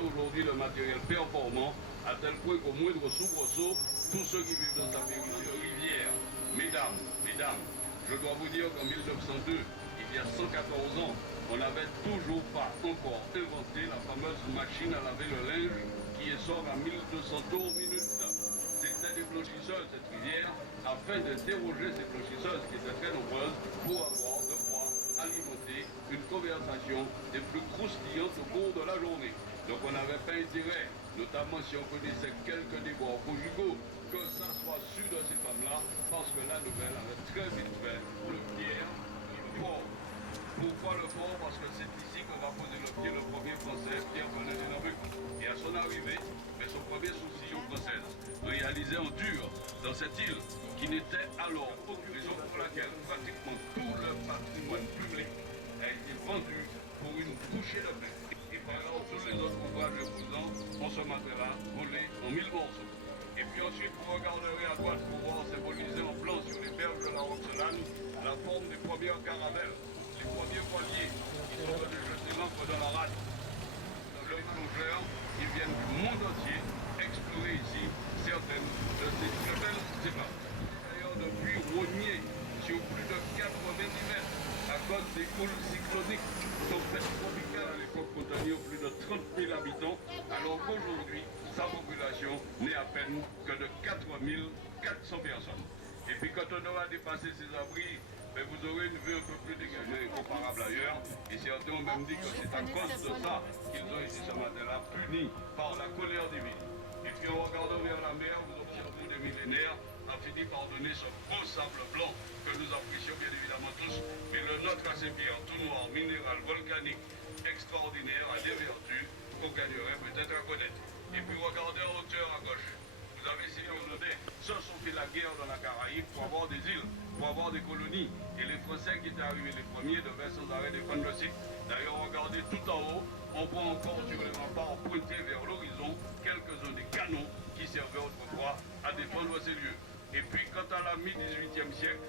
Aujourd'hui le matériel performant à tel point qu'au moindre soubresaut, tous ceux qui vivent dans sa rivière, mesdames, je dois vous dire qu'en 1902, il y a 114 ans, on n'avait toujours pas encore inventé la fameuse machine à laver le linge qui sort à 1200 tours minute. C'était des blanchisseuses, cette rivière, afin de déroger ces blanchisseuses qui étaient très nombreuses pour avoir de quoi alimenter une conversation des plus croustillantes au cours de la journée. Donc on n'avait pas intérêt, notamment si on connaissait quelques déboires conjugaux, que ça soit su de ces femmes-là, parce que la nouvelle avait très vite fait le Pierre, le port. Pourquoi le port? Parce que c'est ici que va poser le pied le premier Français, Pierre Bonnet de Nabuc. Et à son arrivée, mais son premier souci aux Françaises, réalisé en dur dans cette île, qui n'était alors aucune raison pour laquelle pratiquement tout le patrimoine public a été vendu pour une bouchée de pain. Et par exemple, tous les autres ouvrages imposants ont ce matériel volé en 1000 morceaux. Et puis ensuite, vous regarderez à droite pour voir symboliser en blanc sur les berges de la Roxelane la forme des premières caravelles, les premiers voiliers qui sont venus jeter l'encre dans la rade. Les plongeurs, ils viennent du monde entier explorer ici certaines de ces très belles épaves. D'ailleurs, depuis rogné sur plus de 90 mètres à cause des houles cycloniques, tempêtes tropicales à l'époque contenant plus de 30 000 habitants, alors qu'aujourd'hui, sa population n'est à peine que de 4 400 personnes. Et puis quand on aura dépassé ces abris, ben vous aurez une vue un peu plus dégagée et comparable ailleurs. Et certains ont même dit que c'est à cause de ça qu'ils ont été ce matin-là punis par la colère divine. Et puis en regardant vers la mer, vous observez des millénaires, a fini par donner ce beau sable blanc que nous apprécions bien évidemment tous. Mais le nôtre à ces pierres tout noir, minéral, volcanique, extraordinaire, a des vertus qu'on gagnerait peut-être à connaître. Et puis regardez en hauteur à gauche. Vous avez ces Hollandais, ceux qui ont fait la guerre dans la Caraïbe pour avoir des îles, pour avoir des colonies. Et les Français qui étaient arrivés les premiers devaient sans arrêt défendre le site. D'ailleurs, regardez tout en haut, on voit encore sur les remparts pointer vers l'horizon quelques-uns des canons qui servaient autrefois à défendre ces lieux. Et puis, quant à la mi-18e siècle,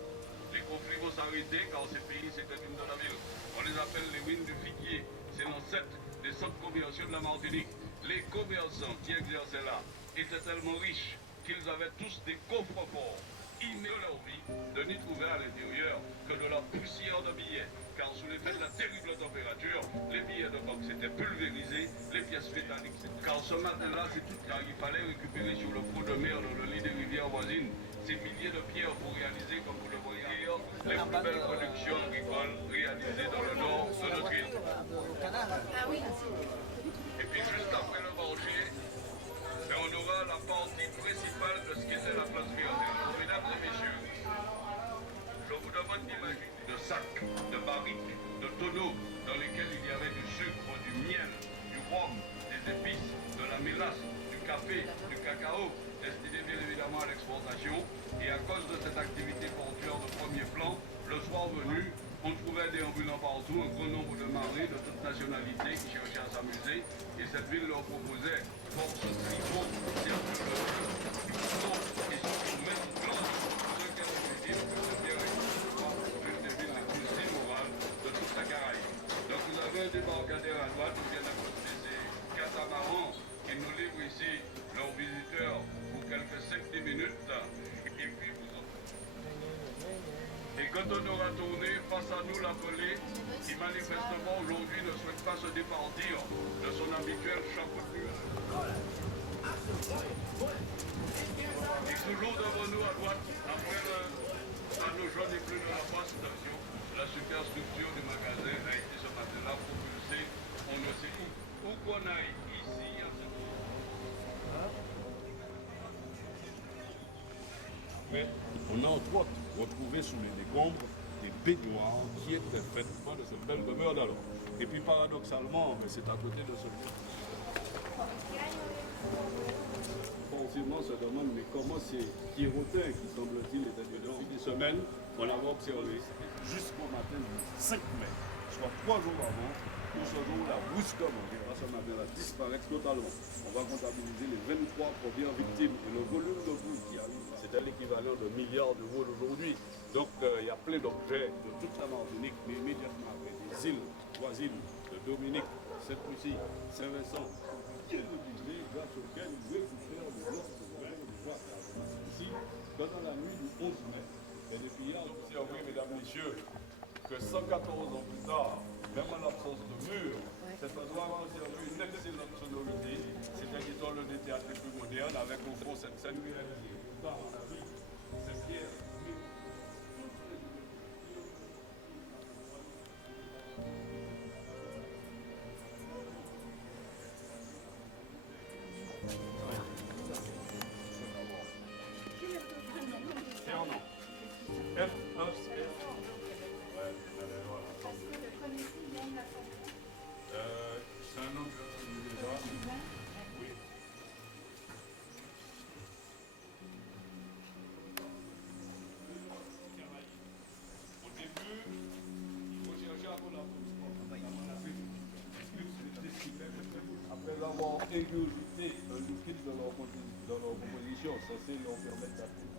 les conflits vont s'arrêter car ces pays c'était une de la ville. On les appelle les Wines du Figuier. C'est l'ancêtre des centres commerciaux de la Martinique. Les commerçants qui exerçaient là étaient tellement riches qu'ils avaient tous des coffres forts. Ils de leur vie de n'y trouver à l'intérieur que de la poussière de billets, car sous l'effet de la terrible température, les billets de banque s'étaient pulvérisés, les pièces métalliques. Car ce matin-là, c'est tout car il fallait récupérer sur le front de mer dans le lit des rivières voisines ces milliers de pierres pour réaliser, comme vous le voyez hier, les plus belles productions agricoles réalisées dans le nord de notre île. Ah oui. Et puis juste après le marché, on aura la partie principale de ce qu'était la place Véronique. Mesdames et messieurs, je vous demande d'imaginer de sacs, de barriques, de tonneaux dans lesquels il y avait du sucre, du miel, du rhum, des épices, de la mélasse, du café, du cacao, destinés bien évidemment à l'exportation. Et à cause de cette activité portuaire de premier plan, le soir venu, on trouvait des ambulants partout, un grand nombre de marins de toute nationalité qui cherchaient à s'amuser. Et cette ville leur proposait force tripot, cercle et surtout mettre blanc, ce qu'elle voulait dire, Quand on aura tourné, face à nous l'appelé, qui manifestement aujourd'hui ne souhaite pas se départir de son habituel chapeau de nuit. Et toujours devant nous à droite, après à nos jeunes et plus de la basse station, la superstructure du magasin a été ce matin-là propulsée, on ne sait où qu'on aille, ici, à ce Mais on a entre autres retrouvé sous les décombres des baignoires qui étaient faites de cette belle demeure d'alors. Et puis paradoxalement, c'est à côté de ce lieu. Forcément, se demande, mais comment ces Pierrotin, qui semble-t-il était dedans, des semaines, on l'avait observé jusqu'au matin du 5 mai, soit 3 jours avant, où ce jour-là, brusquement, grâce à ma mère, disparaît totalement. On va comptabiliser les 23 premières victimes et le volume de boue qui arrive. C'était l'équivalent de milliards d'euros d'aujourd'hui. Donc il y a plein d'objets de toute la Martinique, mais immédiatement après, des îles voisines de Dominique, Sainte-Lucie, Saint-Vincent, qui est utilisé grâce auquel nous récupérons de l'autre ici, pendant la nuit du 11 mai. Et les pillards ont observé, mesdames, messieurs, que 114 ans plus tard, même en l'absence de mur, cet endroit va conserver une excellente sonorité. C'est un idole des théâtres les plus modernes avec au fond cette scène réalisée. Dans la vie, ces pierres. Après avoir ingurgité un liquide dans leur composition, censé leur permettre d'atteindre